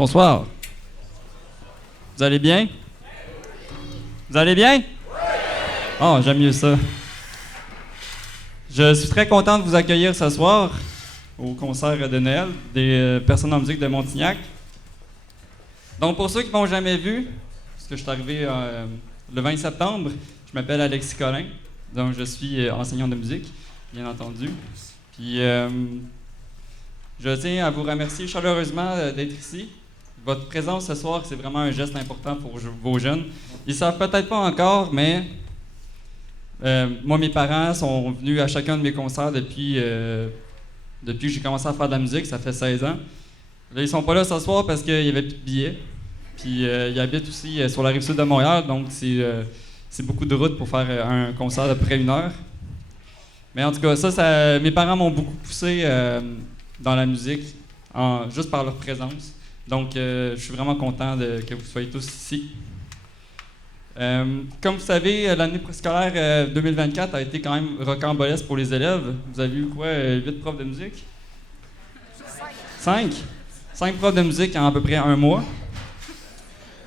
Bonsoir. Vous allez bien? Vous allez bien? Oh, j'aime mieux ça. Je suis très content de vous accueillir ce soir au concert de Noël des personnes en musique de Montignac. Donc, pour ceux qui ne m'ont jamais vu, parce que je suis arrivé le 20 septembre, je m'appelle Alexis Collin, donc je suis enseignant de musique, bien entendu. Puis, je tiens à vous remercier chaleureusement d'être ici. Votre présence ce soir, c'est vraiment un geste important pour vos jeunes. Ils ne savent peut-être pas encore, mais moi, mes parents sont venus à chacun de mes concerts depuis que j'ai commencé à faire de la musique, ça fait 16 ans. Là, ils sont pas là ce soir parce qu'il n'y avait plus de billets. Puis ils habitent aussi sur la rive sud de Montréal, donc c'est beaucoup de route pour faire un concert de près d'une heure. Mais en tout cas, mes parents m'ont beaucoup poussé dans la musique, juste par leur présence. Donc, je suis vraiment content que vous soyez tous ici. Comme vous savez, l'année scolaire 2024 a été quand même rocambolesque pour les élèves. vous avez eu quoi, 8 profs de musique? 5? 5 profs de musique en à peu près un mois.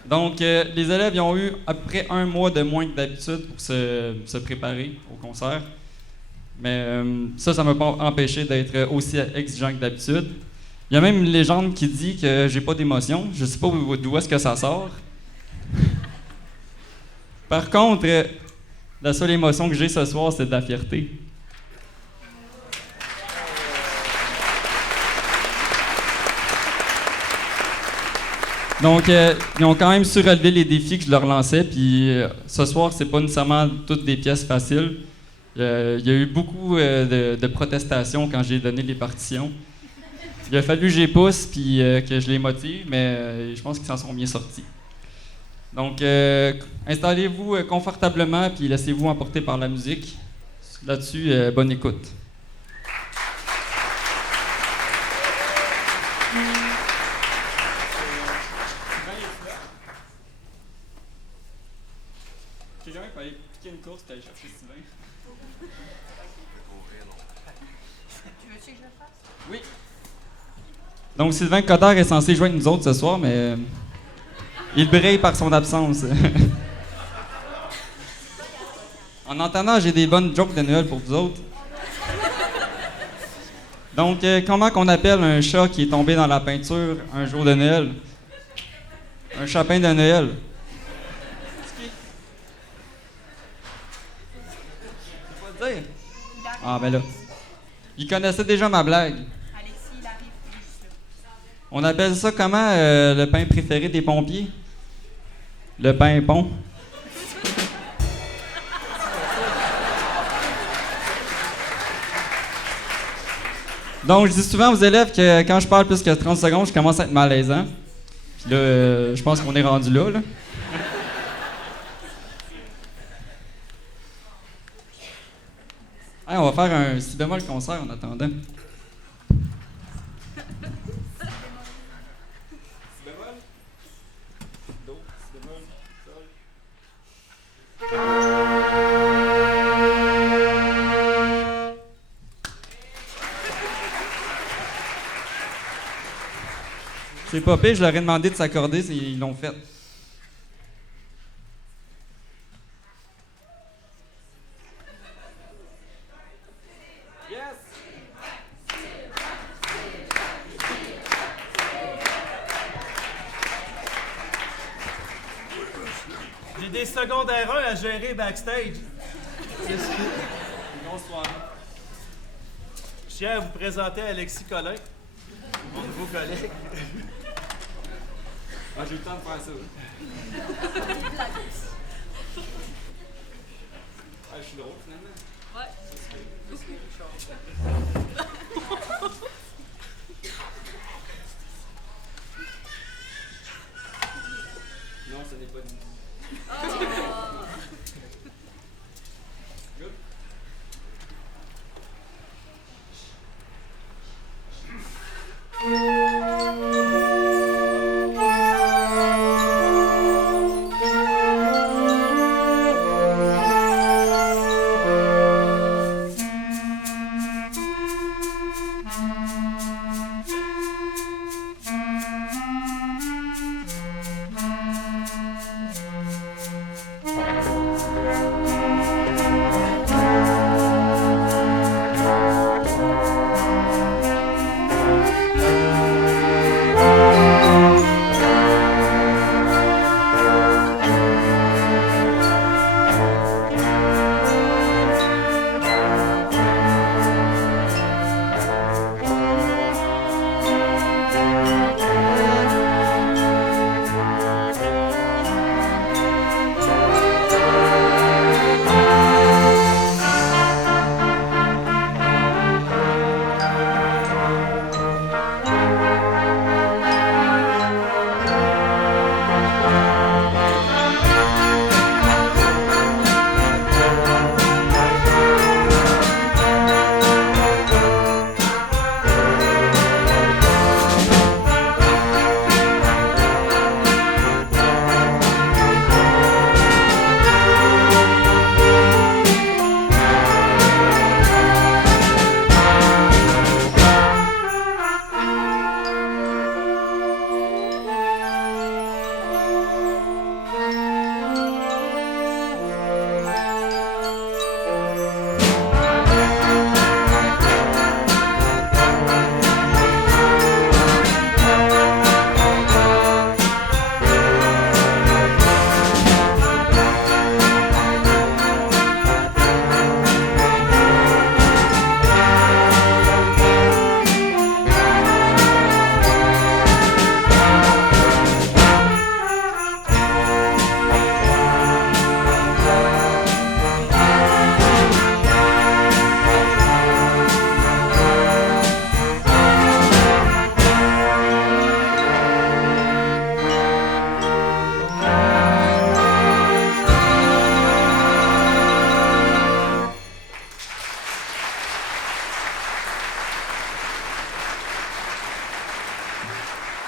Donc, les élèves ils ont eu à peu près un mois de moins que d'habitude pour se préparer au concert. Mais ça ne m'a pas empêché d'être aussi exigeant que d'habitude. Il y a même une légende qui dit que j'ai pas d'émotion. Je sais pas d'où est-ce que ça sort. Par contre, la seule émotion que j'ai ce soir, c'est de la fierté. Donc, ils ont quand même su relever les défis que je leur lançais. Puis ce soir, c'est pas nécessairement toutes des pièces faciles. Il y a eu beaucoup de protestations quand j'ai donné les partitions. Il a fallu que je les pousse puis que je les motive, mais je pense qu'ils s'en sont bien sortis. Donc, installez-vous confortablement puis laissez-vous emporter par la musique. Là-dessus, bonne écoute. Quelqu'un peut aller piquer une course et aller chercher Sylvain. Tu veux que je le fasse? Oui. Donc, Sylvain Coderre est censé jouer avec nous autres ce soir, mais il brille par son absence. En entendant, j'ai des bonnes jokes de Noël pour vous autres. Donc, comment qu'on appelle un chat qui est tombé dans la peinture un jour de Noël? Un chapin de Noël. Tu peux le dire? Ah, ben là. Il connaissait déjà ma blague. On appelle ça comment, le pain préféré des pompiers? Le pain pont. Donc, je dis souvent aux élèves que quand je parle plus que 30 secondes, je commence à être malaisant. Puis là, je pense qu'on est rendu là. Hey, on va faire un si bémol concert en attendant. C'est pas pire, je leur ai demandé de s'accorder, ils l'ont fait. J'ai des secondaires 1 à gérer backstage. Bonsoir. Je tiens à vous présenter Alexis Collin, mon nouveau collègue. Ah, j'ai eu le temps de faire ça. Ah, je suis drôle finalement. Ouais. Non, ce n'est pas du tout. Good.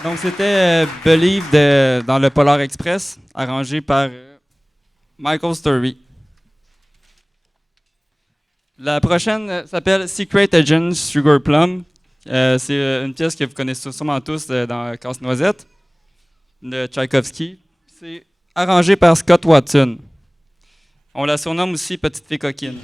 Donc, c'était Believe dans le Polar Express, arrangé par Michael Story. La prochaine s'appelle Secret Agent Sugar Plum. C'est une pièce que vous connaissez sûrement tous dans Casse-Noisette de Tchaïkovski. C'est arrangé par Scott Watson. On la surnomme aussi Petite Fée Coquine.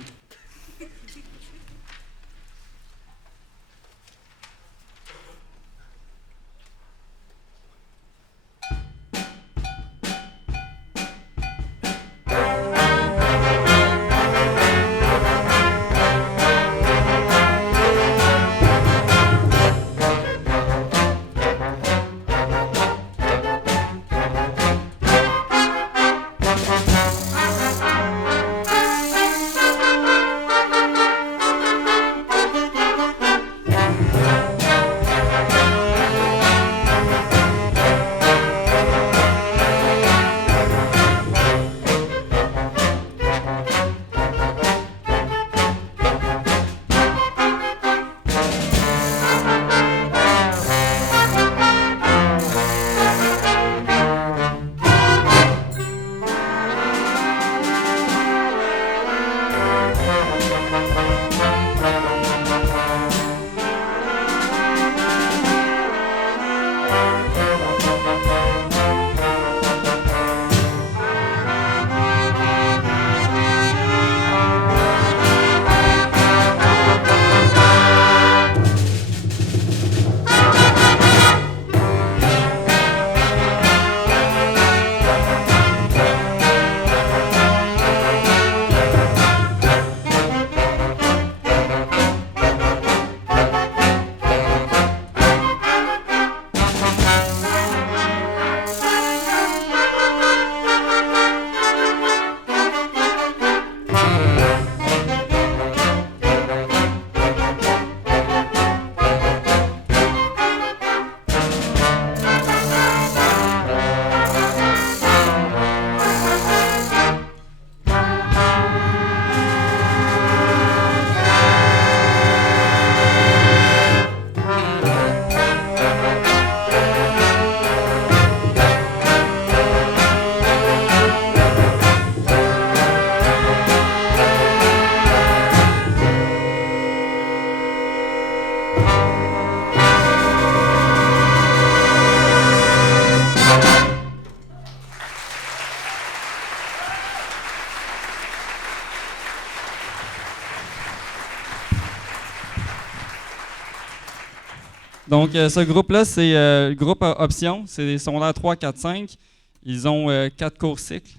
Donc, ce groupe-là, c'est le groupe Option. C'est des secondaires 3, 4, 5. Ils ont 4 cours cycles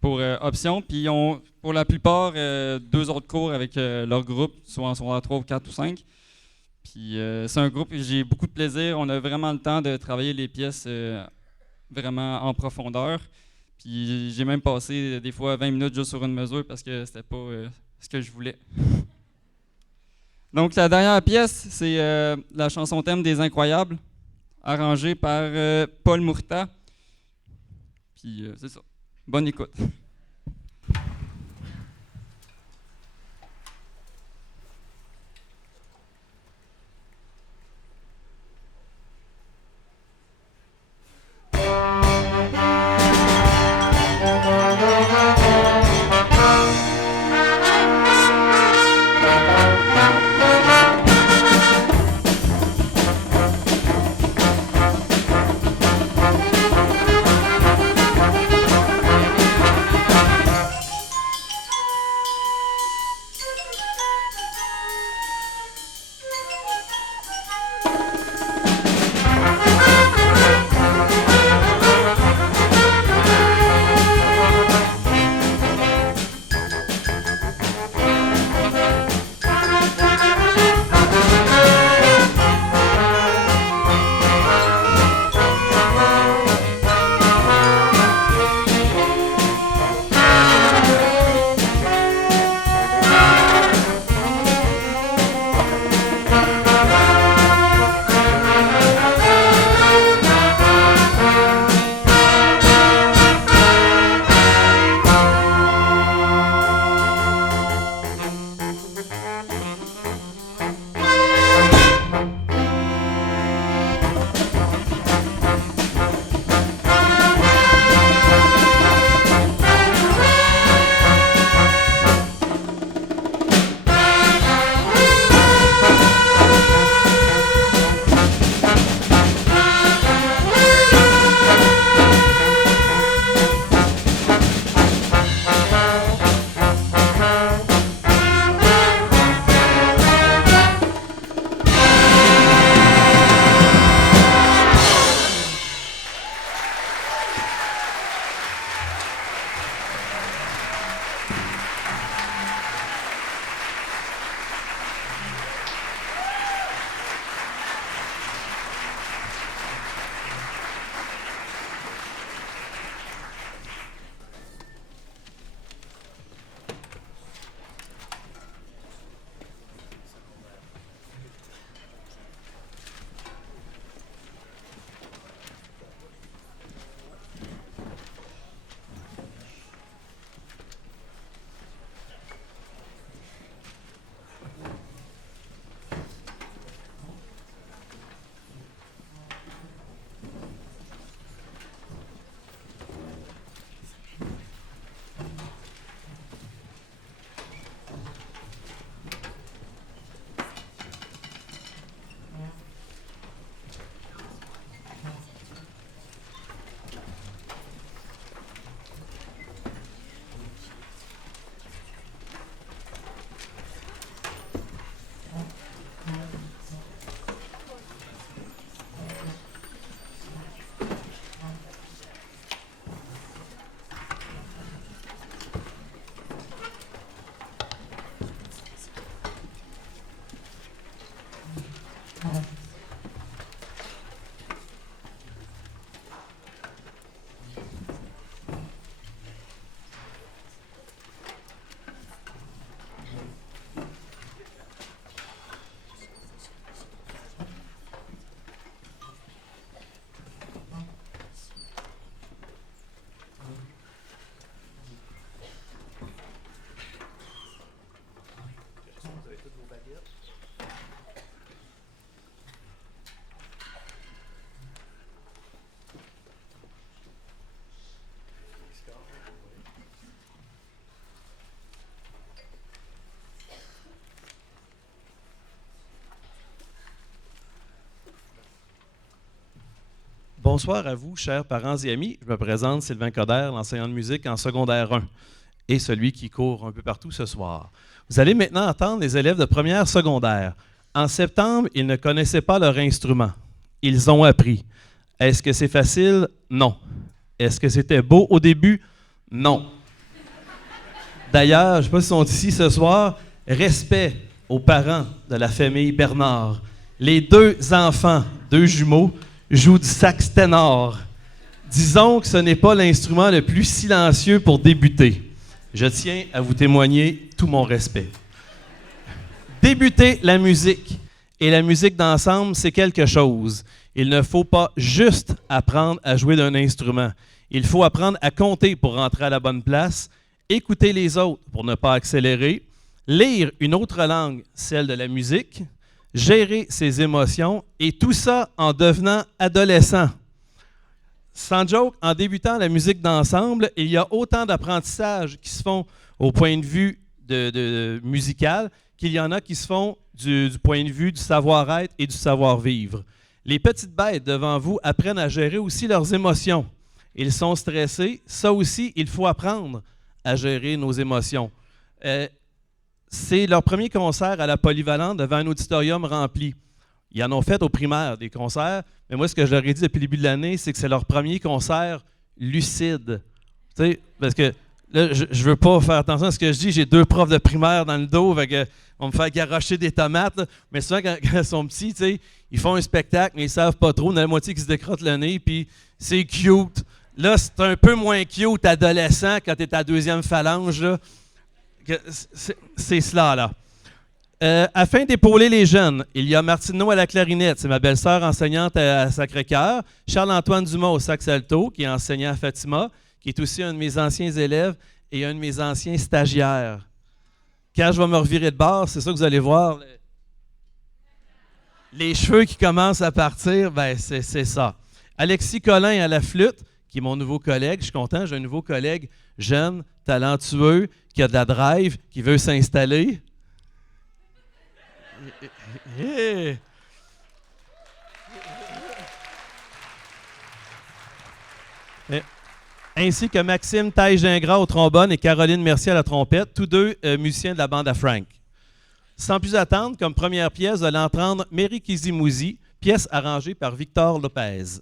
pour Option. Puis, ils ont, pour la plupart, 2 autres cours avec leur groupe, soit en secondaire 3, 4 ou 5. Puis, c'est un groupe où j'ai beaucoup de plaisir. On a vraiment le temps de travailler les pièces vraiment en profondeur. Puis, j'ai même passé des fois 20 minutes juste sur une mesure parce que c'était pas ce que je voulais. Donc, la dernière pièce, c'est la chanson thème des Incroyables, arrangée par Paul Mourta. Puis, c'est ça. Bonne écoute. Bonsoir à vous, chers parents et amis. Je me présente Sylvain Coderre, l'enseignant de musique en secondaire 1 et celui qui court un peu partout ce soir. Vous allez maintenant entendre les élèves de première secondaire. En septembre, ils ne connaissaient pas leur instrument. Ils ont appris. Est-ce que c'est facile? Non. Est-ce que c'était beau au début? Non. D'ailleurs, je ne sais pas s'ils sont ici ce soir, respect aux parents de la famille Bernard. Les deux enfants, deux jumeaux, jouent du sax ténor. Disons que ce n'est pas l'instrument le plus silencieux pour débuter. Je tiens à vous témoigner tout mon respect. Débuter la musique et la musique d'ensemble, c'est quelque chose. Il ne faut pas juste apprendre à jouer d'un instrument. Il faut apprendre à compter pour rentrer à la bonne place, écouter les autres pour ne pas accélérer, lire une autre langue, celle de la musique, gérer ses émotions, et tout ça en devenant adolescent. Sans joke, en débutant la musique d'ensemble, il y a autant d'apprentissages qui se font au point de vue musical qu'il y en a qui se font du point de vue du savoir-être et du savoir-vivre. Les petites bêtes devant vous apprennent à gérer aussi leurs émotions. Ils sont stressés. Ça aussi, il faut apprendre à gérer nos émotions. C'est leur premier concert à la Polyvalente devant un auditorium rempli. Ils en ont fait au primaire des concerts, mais moi, ce que je leur ai dit depuis le début de l'année, c'est que c'est leur premier concert lucide. Tu sais, parce que là, je ne veux pas faire attention à ce que je dis. J'ai deux profs de primaire dans le dos, fait que on me fait garrocher des tomates. Là. Mais souvent, quand ils sont petits, tu sais, ils font un spectacle, mais ils ne savent pas trop. On a la moitié qui se décrotte le nez, puis c'est cute. Là, c'est un peu moins cute adolescent quand tu es à deuxième phalange. Là. C'est cela, là. Afin d'épauler les jeunes, il y a Martineau à la clarinette, c'est ma belle-sœur enseignante à Sacré-Cœur, Charles-Antoine Dumas au sax alto, qui est enseignant à Fatima, qui est aussi un de mes anciens élèves et un de mes anciens stagiaires. Quand je vais me revirer de bord, c'est ça que vous allez voir, les cheveux qui commencent à partir, ben c'est ça. Alexis Collin à la flûte, qui est mon nouveau collègue, je suis content, j'ai un nouveau collègue jeune, talentueux, qui a de la drive, qui veut s'installer. Yeah. Ainsi que Maxime Taille-Gingras au trombone et Caroline Mercier à la trompette, tous deux musiciens de la bande à Frank. Sans plus attendre, comme première pièce, vous allez entendre Mary Kizimouzi, pièce arrangée par Victor Lopez.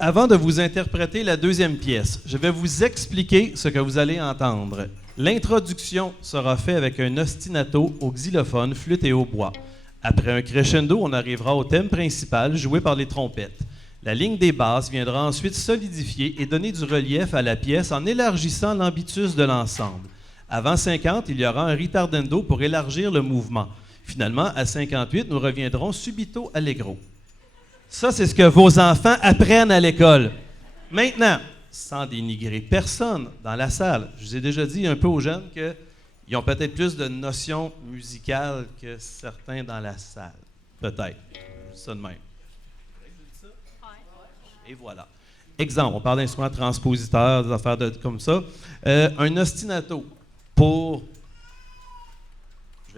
Avant de vous interpréter la deuxième pièce, je vais vous expliquer ce que vous allez entendre. L'introduction sera faite avec un ostinato au xylophone, flûte et hautbois. Après un crescendo, on arrivera au thème principal joué par les trompettes. La ligne des basses viendra ensuite solidifier et donner du relief à la pièce en élargissant l'ambitus de l'ensemble. Avant 50, il y aura un ritardendo pour élargir le mouvement. Finalement, à 58, nous reviendrons subito allegro. Ça, c'est ce que vos enfants apprennent à l'école. Maintenant, sans dénigrer personne dans la salle, je vous ai déjà dit un peu aux jeunes qu'ils ont peut-être plus de notions musicales que certains dans la salle. Peut-être. Je dis ça de même. Et voilà. Exemple, on parle d'instruments transpositeurs, des affaires comme ça. Un ostinato pour... Je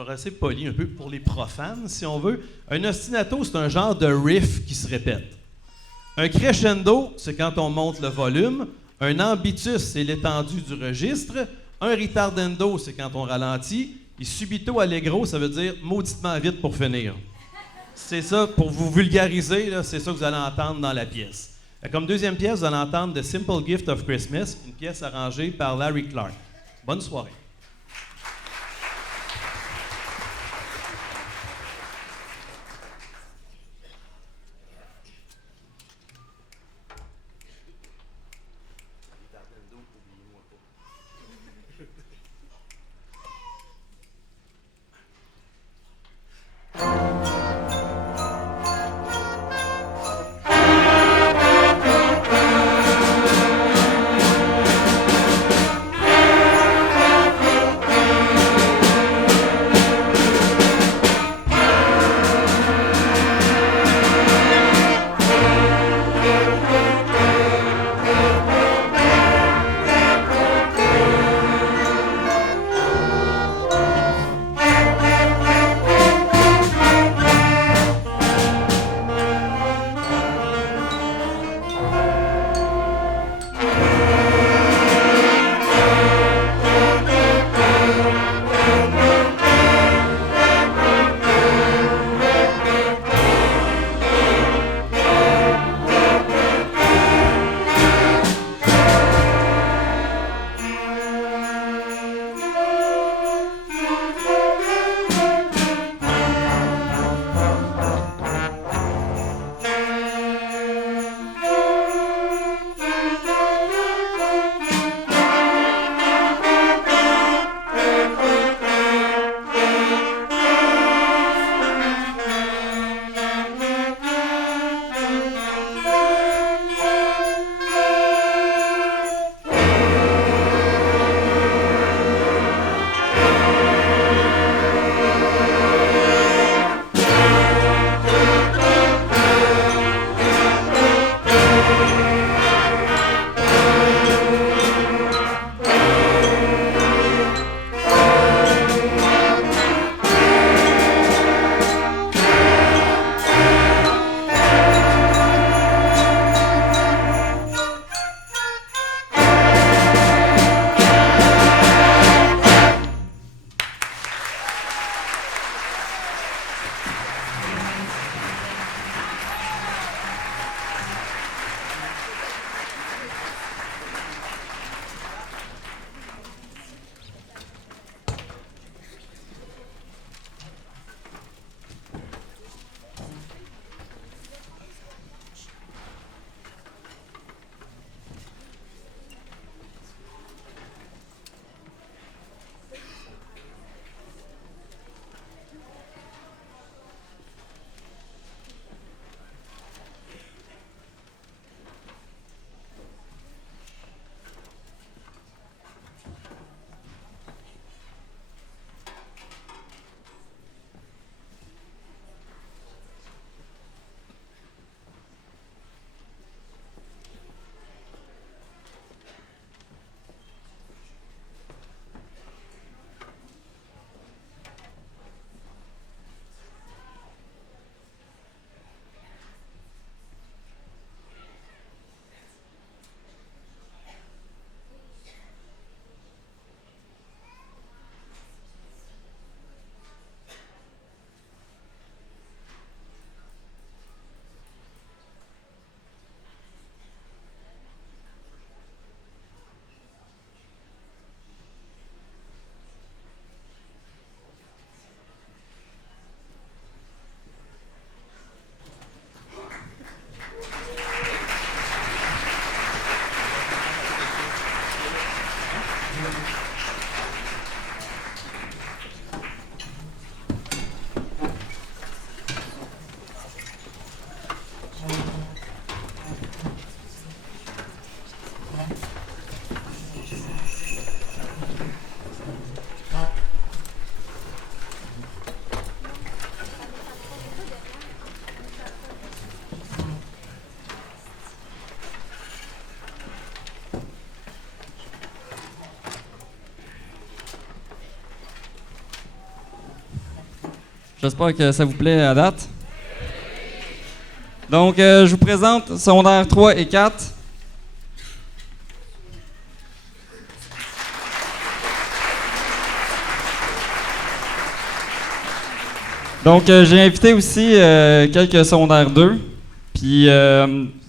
vais rester poli un peu pour les profanes, si on veut. Un ostinato, c'est un genre de riff qui se répète. Un crescendo, c'est quand on monte le volume. Un ambitus, c'est l'étendue du registre. Un ritardendo, c'est quand on ralentit. Et subito allegro, ça veut dire mauditement vite pour finir. C'est ça, pour vous vulgariser, là, c'est ça que vous allez entendre dans la pièce. Comme deuxième pièce, vous allez entendre The Simple Gift of Christmas, une pièce arrangée par Larry Clark. Bonne soirée. J'espère que ça vous plaît à date. Donc, je vous présente secondaire 3 et 4. Donc, j'ai invité aussi quelques secondaires 2, puis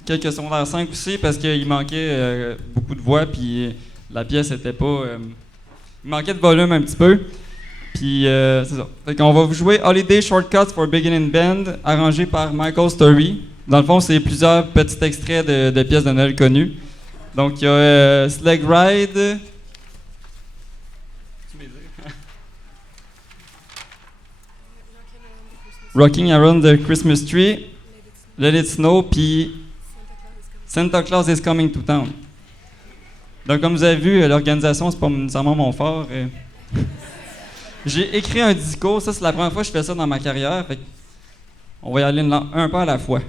quelques secondaires 5 aussi, parce qu'il manquait beaucoup de voix, puis la pièce était pas... il manquait de volume un petit peu. Puis, c'est ça. Fait qu'on va vous jouer Holiday Shortcuts for Beginning Band, arrangé par Michael Story. Dans le fond, c'est plusieurs petits extraits de pièces de Noël connues. Donc, il y a Sled Ride... Rocking Around the Christmas Tree, Let It Snow, puis Santa Claus is Coming to Town. Donc, comme vous avez vu, l'organisation, c'est pas nécessairement mon fort. J'ai écrit un discours, ça, c'est la première fois que je fais ça dans ma carrière. Fait on va y aller un pas à la fois.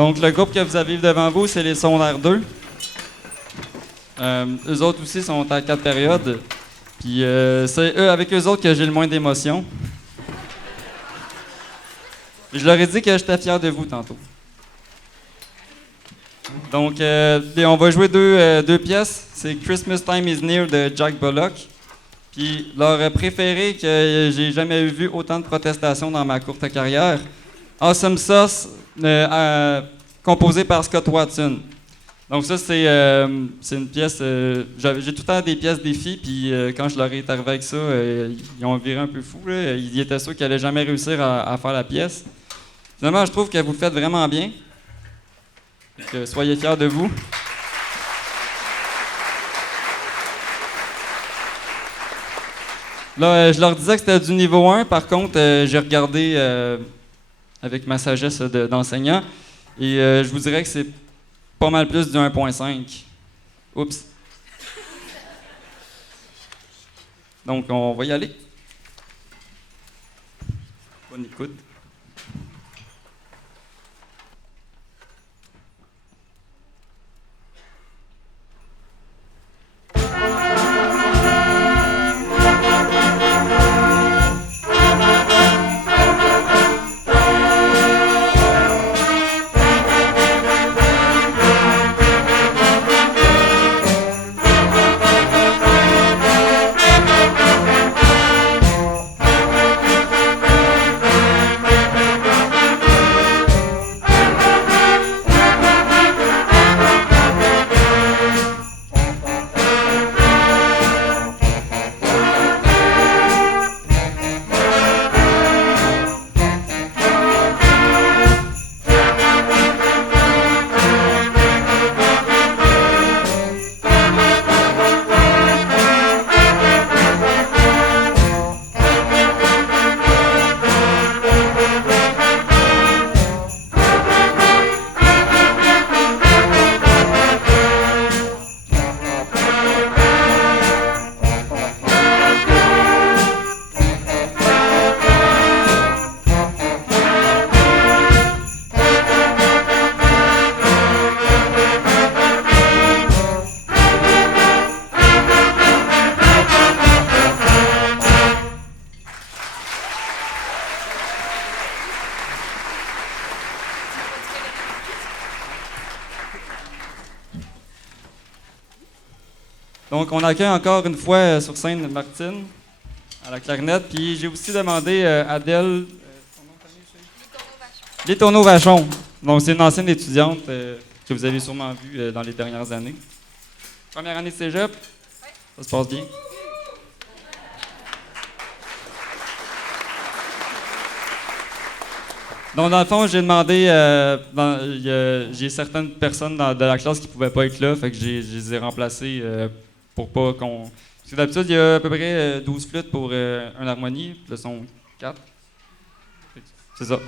Donc, le groupe que vous avez devant vous, c'est les Secondaires 2. Eux autres aussi sont à 4 périodes. Puis c'est avec eux autres que j'ai le moins d'émotions. Je leur ai dit que j'étais fier de vous tantôt. Donc, on va jouer deux pièces. C'est Christmas Time is Near de Jack Bullock. Puis leur préféré que j'ai jamais vu autant de protestations dans ma courte carrière. Awesome Sauce, composé par Scott Watson. Donc ça, c'est une pièce... j'ai tout le temps des pièces défis, puis quand je leur ai arrivé avec ça, ils ont viré un peu fou. Là. Ils étaient sûrs qu'ils n'allaient jamais réussir à faire la pièce. Finalement, je trouve que vous le faites vraiment bien. Donc, soyez fiers de vous. Là, je leur disais que c'était du niveau 1. Par contre, j'ai regardé avec ma sagesse d'enseignant, et je vous dirais que c'est pas mal plus du 1.5. Oups. Donc, on va y aller. Bonne écoute. Donc, on accueille encore une fois sur scène Martine à la clarinette. Puis j'ai aussi demandé Adèle. Les Tourneaux-Vachon. Donc, c'est une ancienne étudiante que vous avez sûrement vue dans les dernières années. Première année de cégep. Ça se passe bien. Donc, dans le fond, j'ai demandé, j'ai certaines personnes de la classe qui ne pouvaient pas être là, fait que je les ai remplacées pour pas qu'on... Parce que d'habitude, il y a à peu près 12 flûtes pour un harmonie, puis là, sont 4. C'est ça.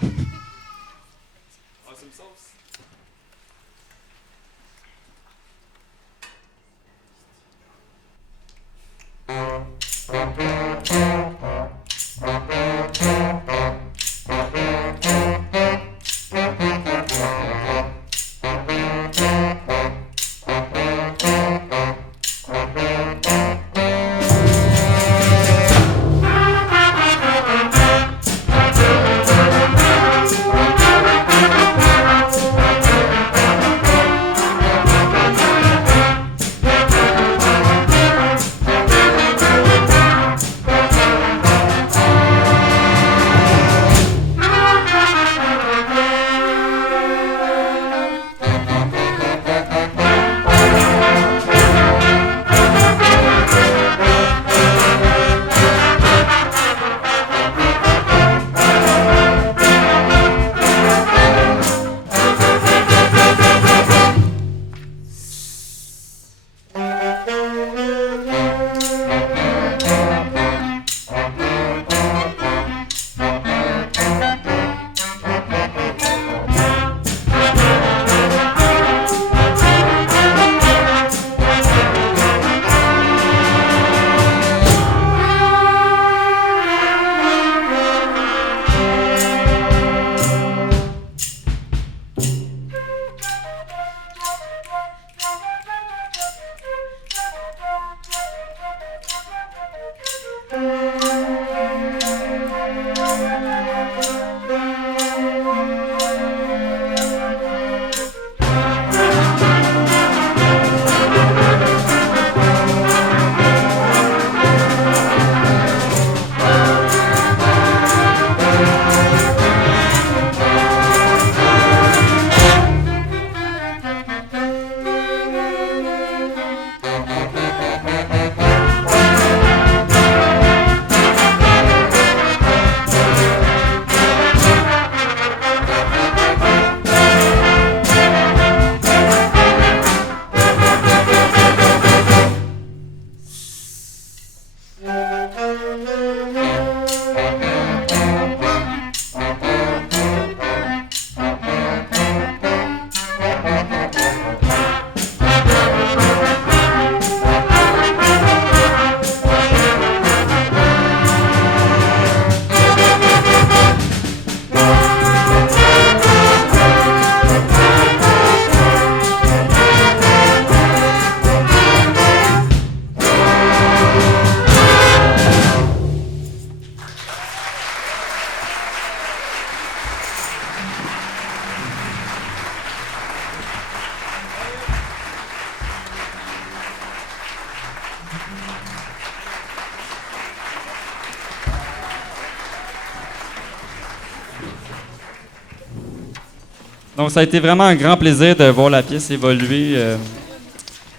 Donc, ça a été vraiment un grand plaisir de voir la pièce évoluer.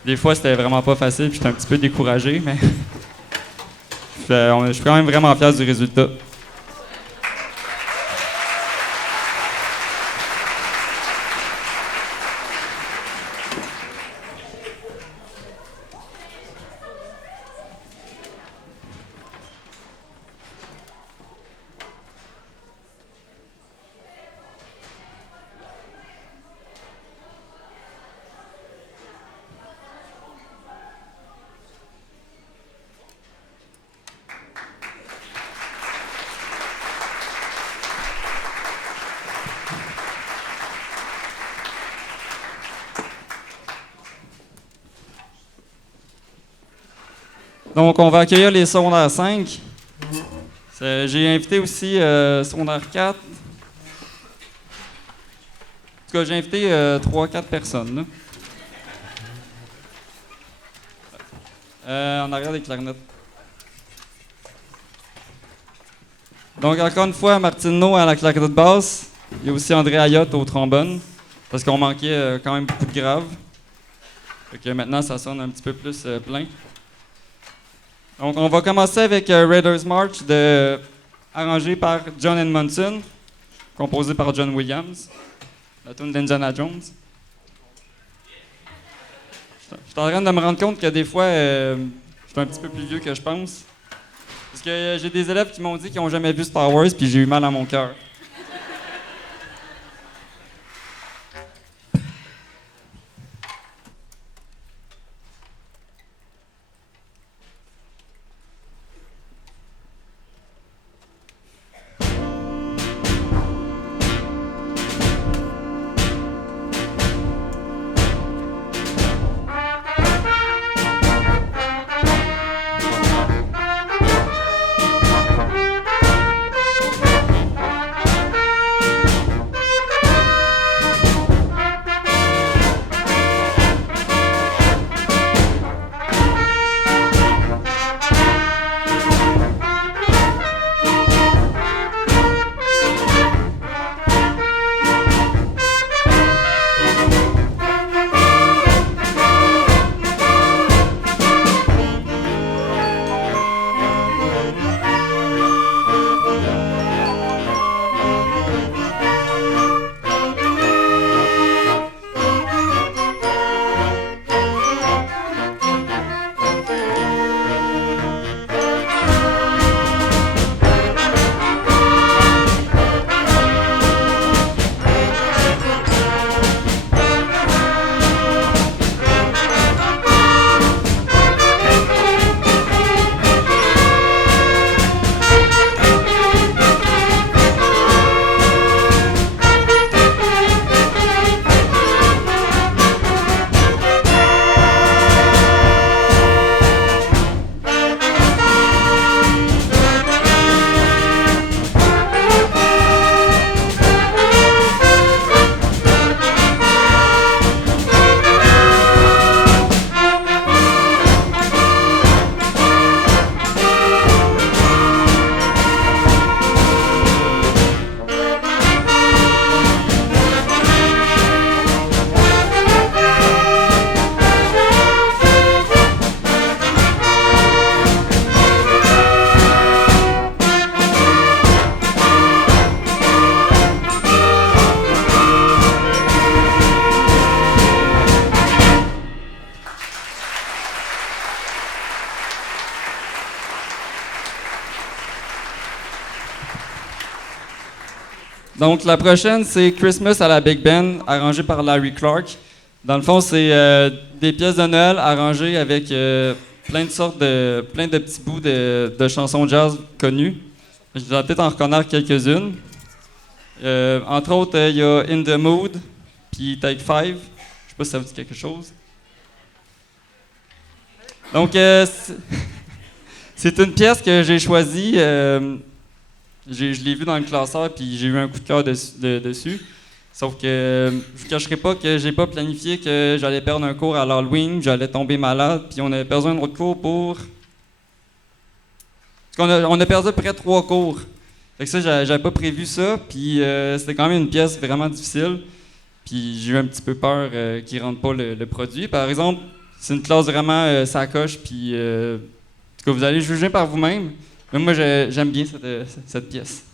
Des fois, c'était vraiment pas facile, puis j'étais un petit peu découragé, mais je suis quand même vraiment fier du résultat. Donc, on va accueillir les secondaires 5. J'ai invité aussi secondaire 4. En tout cas, j'ai invité 3-4 personnes. Là. En arrière des clarinettes. Donc, encore une fois, Martino à la clarinette basse. Il y a aussi André Ayotte au trombone. Parce qu'on manquait quand même beaucoup de graves. Fait que maintenant, ça sonne un petit peu plus plein. Donc, on va commencer avec Raiders March, arrangé par John Edmondson, composé par John Williams, la tune d'Indiana Jones. Je suis en train de me rendre compte que des fois, je suis un petit peu plus vieux que je pense. Parce que j'ai des élèves qui m'ont dit qu'ils n'ont jamais vu Star Wars, puis j'ai eu mal à mon cœur. Donc, la prochaine, c'est Christmas à la Big Ben, arrangé par Larry Clark. Dans le fond, c'est des pièces de Noël arrangées avec plein de petits bouts de chansons jazz connues. Je vais peut-être en reconnaître quelques-unes. Entre autres, il y a In the Mood, puis Take 5. Je sais pas si ça vous dit quelque chose. Donc, c'est une pièce que j'ai choisie. Je l'ai vue dans le classeur, puis j'ai eu un coup de cœur dessus. Sauf que je vous cacherai pas que j'ai pas planifié que j'allais perdre un cours à l'Halloween, j'allais tomber malade, puis on avait perdu un autre cours pour... On a perdu près de 3 cours. Fait que ça, j'avais pas prévu ça, puis c'était quand même une pièce vraiment difficile. Puis j'ai eu un petit peu peur qu'il rentre pas le produit. Par exemple, c'est une classe vraiment sacoche, puis en tout cas, vous allez juger par vous-même. Mais moi, j'aime bien cette pièce.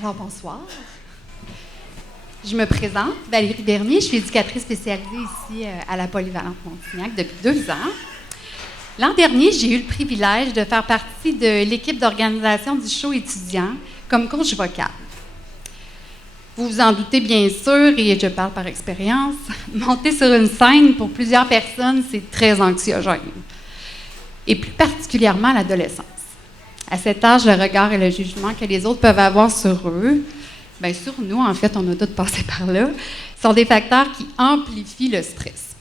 Alors, bonsoir. Je me présente, Valérie Bernier. Je suis éducatrice spécialisée ici à la Polyvalente Montignac depuis 2 ans. L'an dernier, j'ai eu le privilège de faire partie de l'équipe d'organisation du show étudiant comme coach vocal. Vous vous en doutez bien sûr, et je parle par expérience, monter sur une scène pour plusieurs personnes, c'est très anxiogène. Et plus particulièrement à l'adolescence. À cet âge, le regard et le jugement que les autres peuvent avoir sur eux, bien sur nous, en fait, on a tous passé par là, sont des facteurs qui amplifient le stress.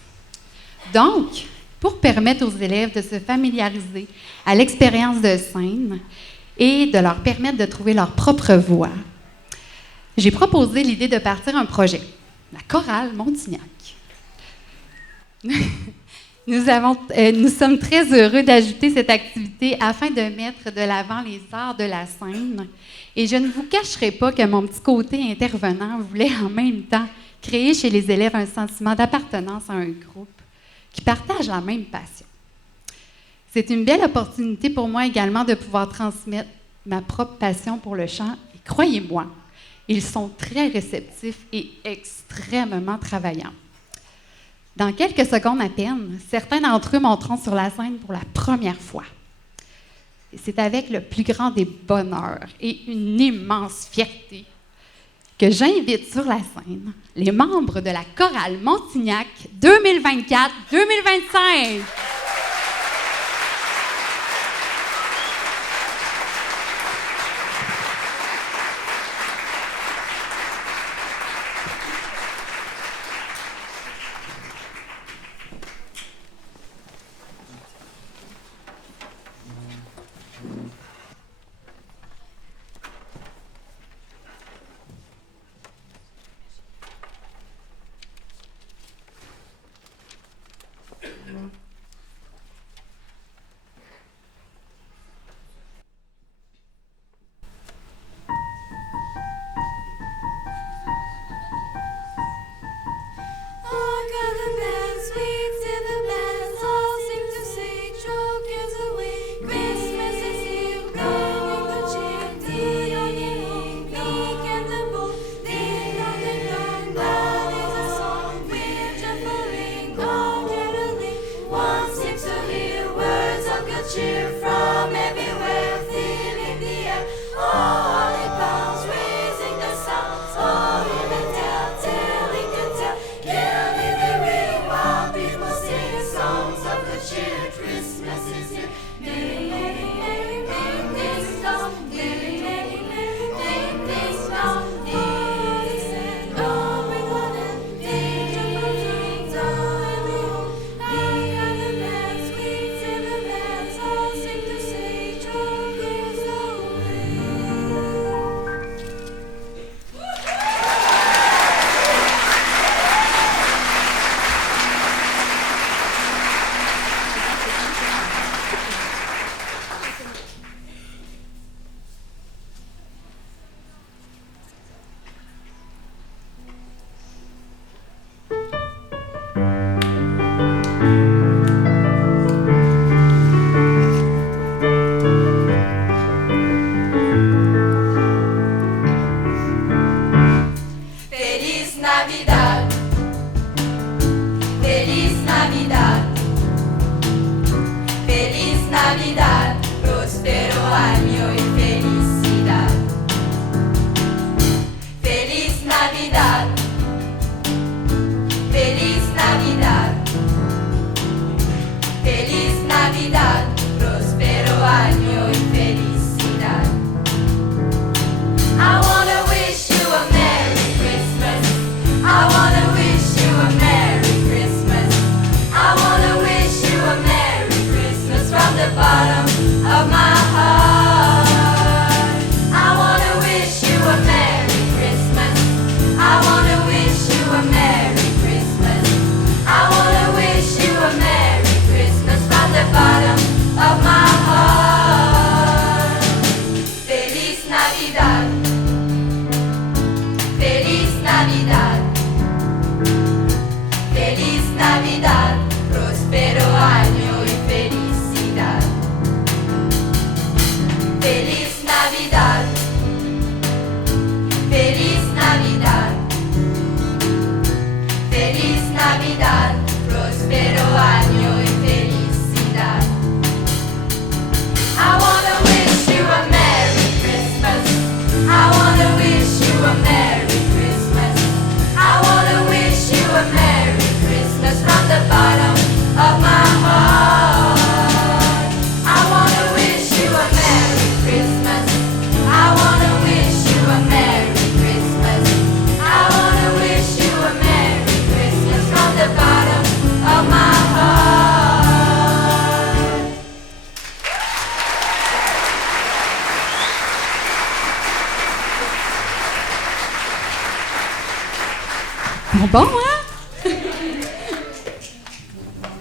Donc, pour permettre aux élèves de se familiariser à l'expérience de scène et de leur permettre de trouver leur propre voix, j'ai proposé l'idée de partir un projet, la chorale Montignac. Nous sommes très heureux d'ajouter cette activité afin de mettre de l'avant les arts de la scène. Et je ne vous cacherai pas que mon petit côté intervenant voulait en même temps créer chez les élèves un sentiment d'appartenance à un groupe qui partage la même passion. C'est une belle opportunité pour moi également de pouvoir transmettre ma propre passion pour le chant. Et croyez-moi, ils sont très réceptifs et extrêmement travaillants. Dans quelques secondes à peine, certains d'entre eux monteront sur la scène pour la première fois. Et c'est avec le plus grand des bonheurs et une immense fierté que j'invite sur la scène les membres de la chorale Montignac 2024-2025. I Bon, hein?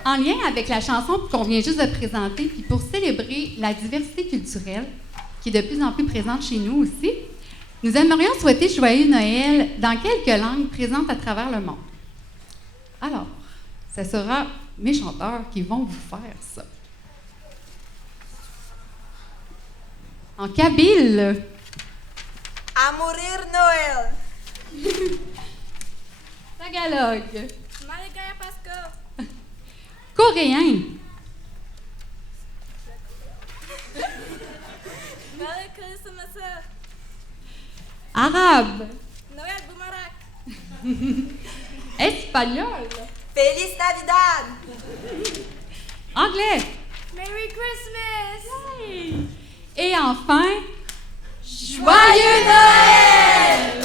En lien avec la chanson qu'on vient juste de présenter, puis pour célébrer la diversité culturelle, qui est de plus en plus présente chez nous aussi, nous aimerions souhaiter joyeux Noël dans quelques langues présentes à travers le monde. Alors, ce sera mes chanteurs qui vont vous faire ça. En kabyle. À mourir Noël. Tagalog. Maligaya Pasko. Coréen. Merry Christmas. Arabe. Noël Boumarak. Espagnol. Feliz Navidad. Anglais. Merry Christmas. Et enfin, joyeux Noël!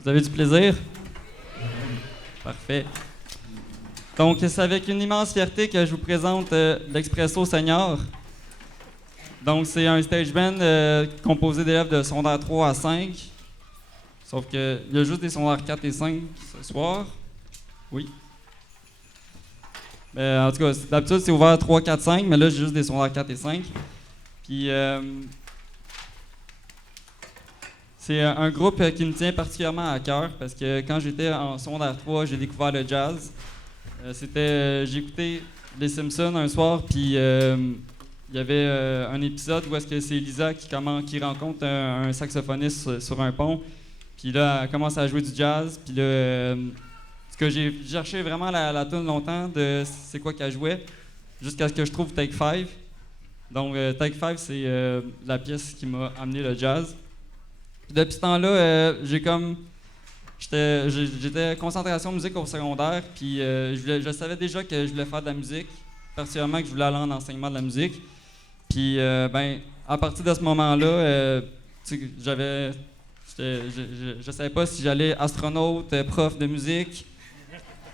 Vous avez du plaisir? Parfait. Donc, c'est avec une immense fierté que je vous présente l'Expresso Senior. Donc, c'est un stage band composé d'élèves de secondaire 3 à 5. Sauf qu'il y a juste des secondaires 4 et 5 ce soir. Oui. En tout cas, d'habitude, c'est ouvert 3, 4, 5, mais là, j'ai juste des secondaires 4 et 5. Puis, c'est un groupe qui me tient particulièrement à cœur parce que quand j'étais en secondaire 3, j'ai découvert le jazz. J'ai écouté Les Simpsons un soir, puis il y avait un épisode où est-ce que c'est Lisa qui rencontre un saxophoniste sur un pont. Puis là, elle commence à jouer du jazz. Puis là, j'ai cherché vraiment la tune longtemps de c'est quoi qu'elle jouait, jusqu'à ce que je trouve Take 5. Donc, Take 5, c'est la pièce qui m'a amené le jazz. Puis depuis ce temps-là, j'étais concentration musique au secondaire, puis je savais déjà que je voulais faire de la musique, particulièrement que je voulais aller en enseignement de la musique. Puis, à partir de ce moment-là, je savais pas si j'allais astronaute, prof de musique.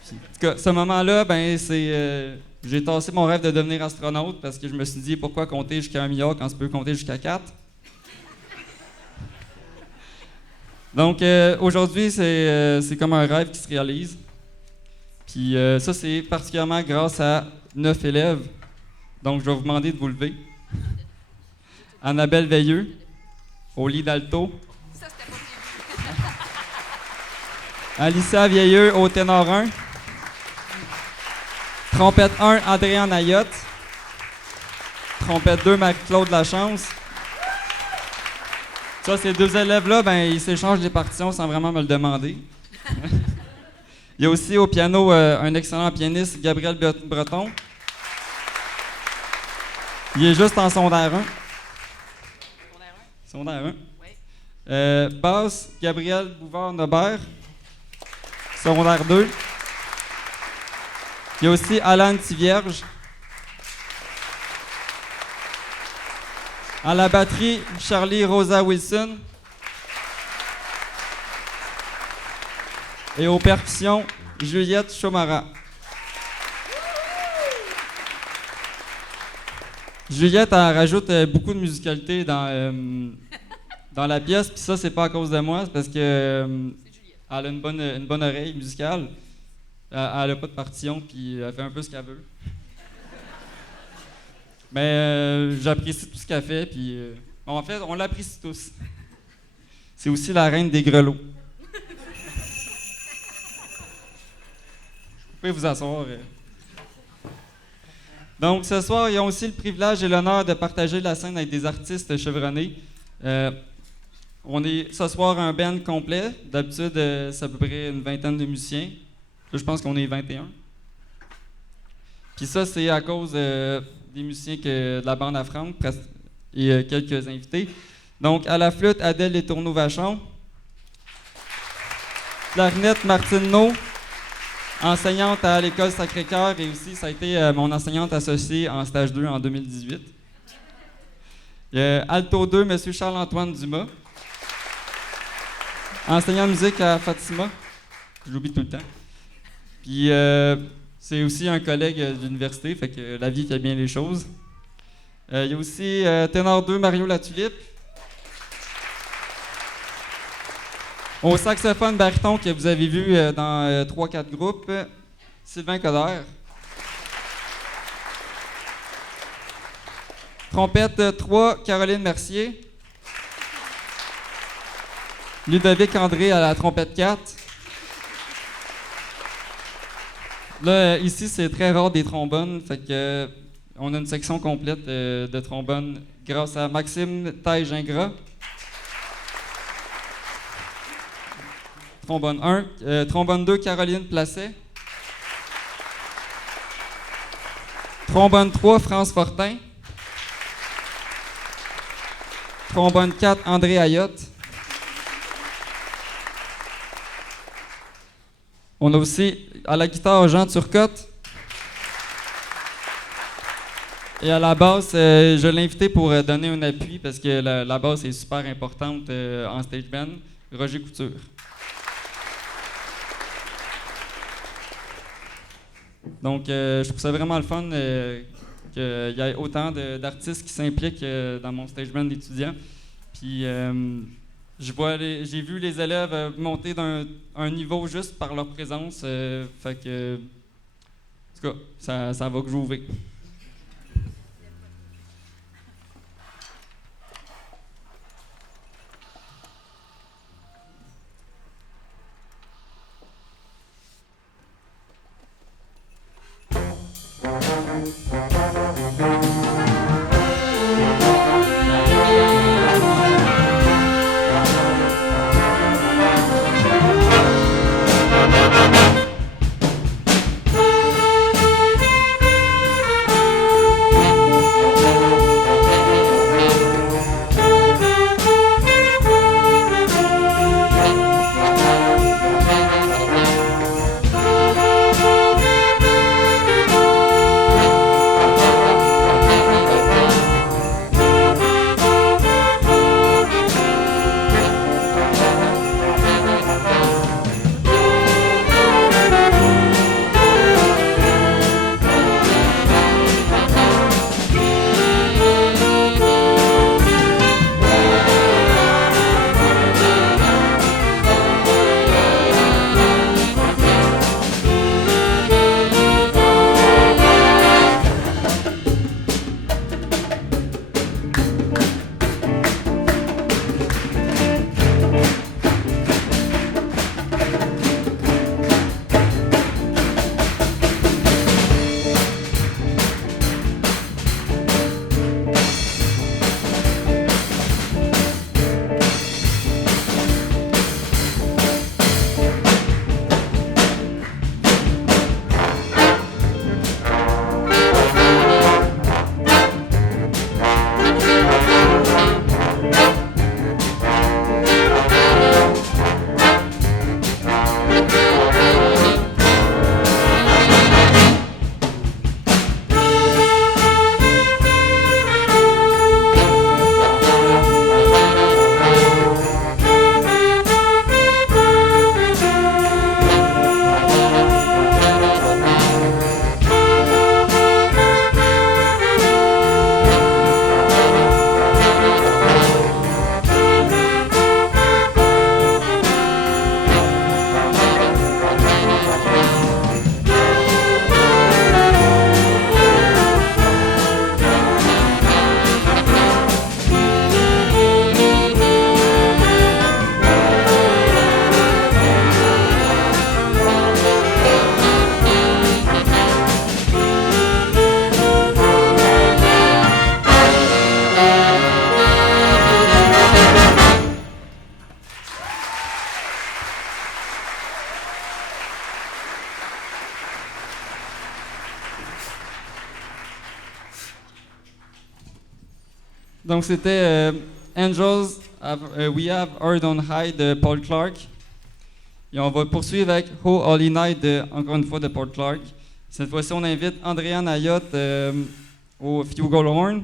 Puis, en tout cas, ce moment-là, j'ai tassé mon rêve de devenir astronaute parce que je me suis dit pourquoi compter jusqu'à 1 milliard quand on peut compter jusqu'à 4. Donc, aujourd'hui, c'est comme un rêve qui se réalise. Puis ça, c'est particulièrement grâce à 9 élèves. Donc, je vais vous demander de vous lever. Annabelle Veilleux, au lit d'alto. Ça, c'était pas prévu. Alicia Vieilleux, au ténor 1. Trompette 1, Adrien Ayotte. Trompette 2, Marie-Claude Lachance. Ça, ces deux élèves-là, ils s'échangent des partitions sans vraiment me le demander. Il y a aussi au piano un excellent pianiste, Gabriel Breton. Il est juste en secondaire 1. Secondaire 1? Oui. Basse, Gabriel Bouvard-Nobert. Secondaire 2. Il y a aussi Alan Tivierge. À la batterie, Charlie Rosa Wilson. Et aux percussions, Juliette Chomara. Juliette, elle rajoute beaucoup de musicalité dans la pièce, puis ça, c'est pas à cause de moi, c'est parce que elle a une bonne oreille musicale. Elle a pas de partition, puis elle fait un peu ce qu'elle veut. Mais j'apprécie tout ce qu'elle fait, puis en fait, on l'apprécie tous. C'est aussi la reine des grelots. pouvez vous asseoir. Donc, ce soir, ils ont aussi le privilège et l'honneur de partager la scène avec des artistes chevronnés. On est ce soir un band complet. D'habitude, c'est à peu près une vingtaine de musiciens. Là, je pense qu'on est 21. Puis ça, c'est à cause des musiciens de la bande à Franck et quelques invités. Donc, à la flûte, Adèle Les Tourneaux-Vachon. Clarinette, Martine No, enseignante à l'école Sacré-Cœur et aussi, ça a été mon enseignante associée en stage 2 en 2018. Alto 2, M. Charles-Antoine Dumas. Enseignant de musique à Fatima. Je l'oublie tout le temps. Puis, c'est aussi un collègue d'université, fait que la vie fait bien les choses. Il y a aussi ténor 2, Mario Latulippe. Au saxophone baryton que vous avez vu dans 3-4 groupes, Sylvain Coder. Trompette 3, Caroline Mercier. Ludovic André à la trompette 4. Là, ici, c'est très rare des trombones, fait que on a une section complète de trombones grâce à Maxime Taille-Gingras. Trombone 1. Trombone 2, Caroline Placet. Trombone 3, France Fortin. Trombone 4, André Ayotte. On a aussi à la guitare Jean Turcotte. Et à la basse, je l'ai invité pour donner un appui parce que la basse est super importante en stage band, Roger Couture. Donc, je trouve ça vraiment le fun qu'il y ait autant d'artistes qui s'impliquent dans mon stage band d'étudiants. Puis, j'ai vu les élèves monter d'un niveau juste par leur présence. Fait que, en tout cas, ça va groover. Donc, c'était Angels We Have Heard on High de Paul Clark. Et on va poursuivre avec Oh Holy Night, encore une fois, de Paul Clark. Cette fois-ci, on invite Andréane Ayotte au flugelhorn.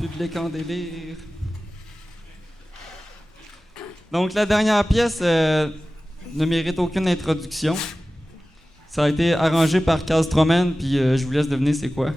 Public en délire. Donc, la dernière pièce ne mérite aucune introduction. Ça a été arrangé par Carl Stroman, puis je vous laisse deviner c'est quoi.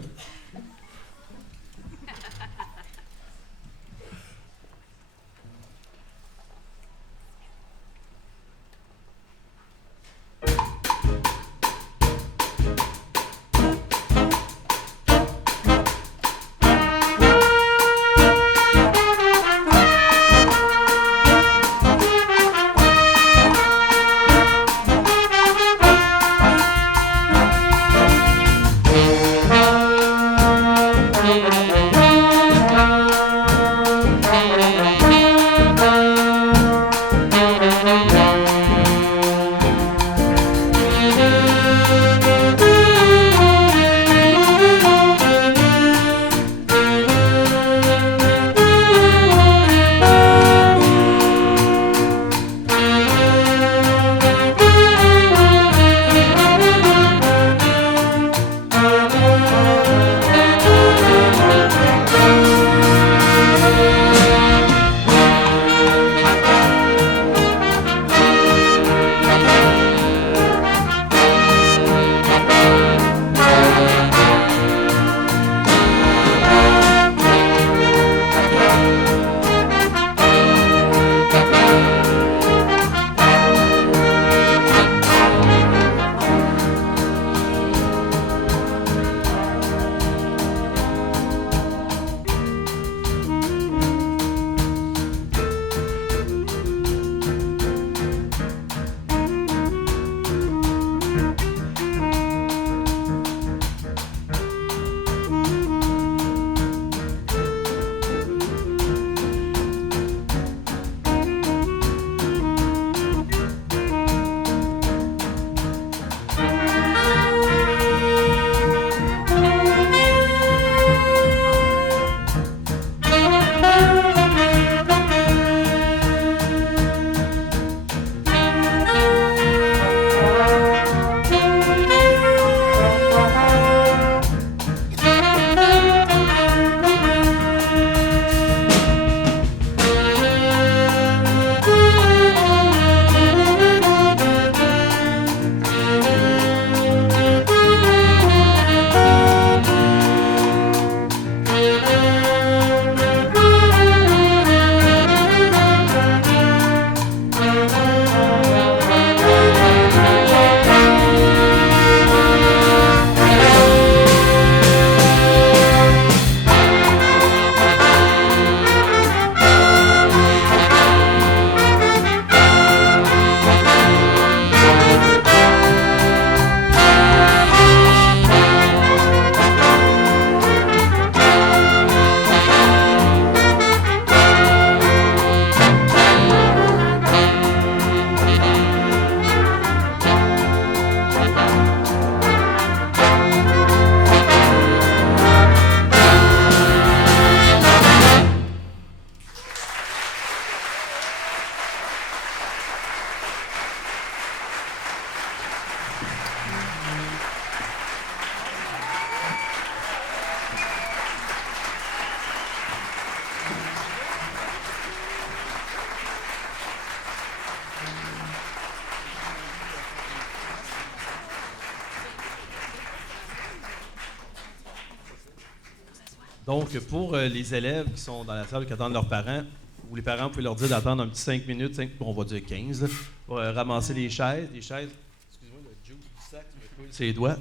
Donc, pour les élèves qui sont dans la salle, qui attendent leurs parents, ou les parents, vous pouvez leur dire d'attendre un petit 5 minutes, on va dire 15, là, pour ramasser les chaises. Les chaises, excusez-moi, le juice du sac me coule ses doigts.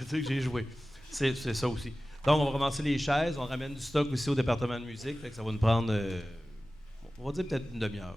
Je sais que j'ai joué. C'est ça aussi. Donc, on va ramasser les chaises, on ramène du stock aussi au département de musique, fait que ça va nous prendre, on va dire peut-être une demi-heure.